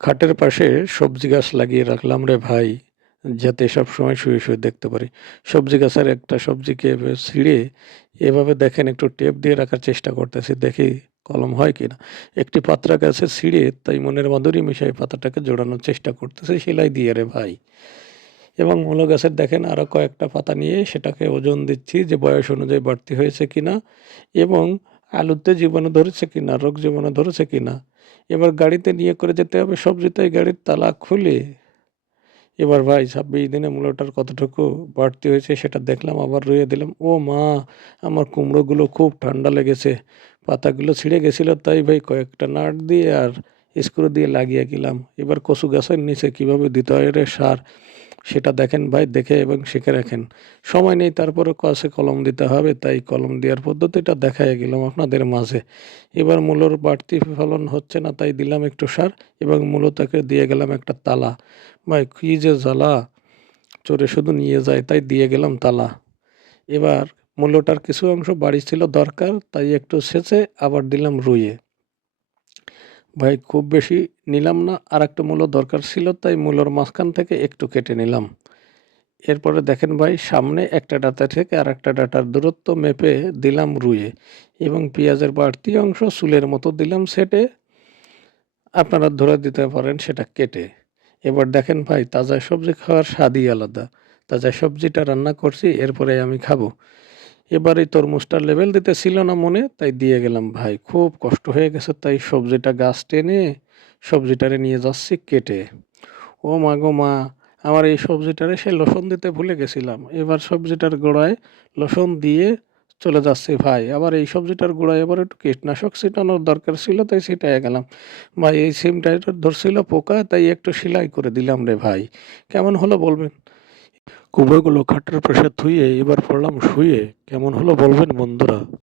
খাটের পাশে সবজি গাছ লাগিয়ে রাখলাম রে ভাই, যাতে সবসময় শুয়ে শুয়ে দেখতে পারি। সবজি গাছের একটা সবজিকে ছিঁড়ে এভাবে দেখেন একটু টেপ দিয়ে রাখার চেষ্টা করতেছি, দেখি কলম হয় কিনা। একটি পাত্রা গাছে ছিঁড়ে তাই মনের মাধুরী মিশাই পাতাটাকে জোড়ানোর চেষ্টা করতেছি সেলাই দিয়ে রে ভাই। এবং মূলো গাছের দেখেন আরও কয়েকটা পাতা নিয়ে সেটাকে ওজন দিচ্ছি যে বয়স অনুযায়ী বাড়তি হয়েছে কিনা, এবং আলুতে জীবাণু ধরেছে কিনা, রোগ জীবাণু ধরেছে কিনা। এবার গাড়িতে নিয়ে করে যেতে হবে সবজি, তাই গাড়ির তালা খুলে এবার ভাই ২৬ দিনে মূলোটার কতটুকু বাড়তি হয়েছে সেটা দেখলাম, আবার রুইয়ে দিলাম। ও মা! আমার কুমড়োগুলো খুব ঠান্ডা লেগেছে। পাতাগুলো ছিঁড়ে গেছিল, তাই ভাই কয়েকটা নাট দিয়ে আর স্ক্রু দিয়ে লাগিয়ে গেলাম। এবার কচু গাছের নিচে কিভাবে দিতে হয় রে সার, সেটা দেখেন ভাই, দেখে এবং শিখে রাখেন। সময় নেই, তারপরেও কাছে কলম দিতে হবে, তাই কলম দেওয়ার পদ্ধতিটা দেখাইয়া গেলাম আপনাদের মাঝে। এবার মূলোর বাড়তি ফলন হচ্ছে না, তাই দিলাম একটু সার এবং মূলোটাকে দিয়ে গেলাম একটা তালা। ভাই কি যে জ্বালা! চোরে শুধু নিয়ে যায়, তাই দিয়ে গেলাম তালা। এবার মূলোটার কিছু অংশ বাড়ি ছিল দরকার, তাই একটু সেচে আবার দিলাম রুইয়ে। ভাই খুব বেশি নিলাম না, আরেকটা মূলো দরকার ছিল, তাই মূলোর মাঝখান থেকে একটু কেটে নিলাম। এরপরে দেখেন ভাই, সামনে একটা ডাঁটা থেকে আরেকটা ডাঁটার দূরত্ব মেপে দিলাম রুইয়ে, এবং পেঁয়াজের বাড়তি অংশ চুলের মতো দিলাম সেটে, আপনারা ধরে দিতে পারেন সেটা কেটে। এবার দেখেন ভাই, তাজা সবজি খাওয়ার স্বাদই আলাদা। তাজা সবজিটা রান্না করছি, এরপরে আমি খাবো। এবার এই তরমুজটার লেবেল দিতে ছিল না মনে, তাই দিয়ে গেলাম ভাই। খুব কষ্ট হয়ে গেছে, তাই সবজিটা গাছ টেনে সবজিটারে নিয়ে যাচ্ছি কেটে। ও মা গো মা! আমার এই সবজিটারে সে লসুন দিতে ভুলে গেছিলাম। এবার সবজিটার গোড়ায় লসুন দিয়ে চলে যাচ্ছি ভাই। আবার এই সবজিটার গোড়ায় আবার একটু কীটনাশক ছিটানোর দরকার ছিল, তাই ছিটাইয়া গেলাম। ভাই এই সিমটায় ধরছিল পোকা, তাই একটু সেলাই করে দিলাম রে ভাই। কেমন হলো বলবেন? কুমড়োগুলো খাটের পাশে থুয়ে এবার পড়লাম শুয়ে। কেমন হলো বলবেন বন্ধুরা?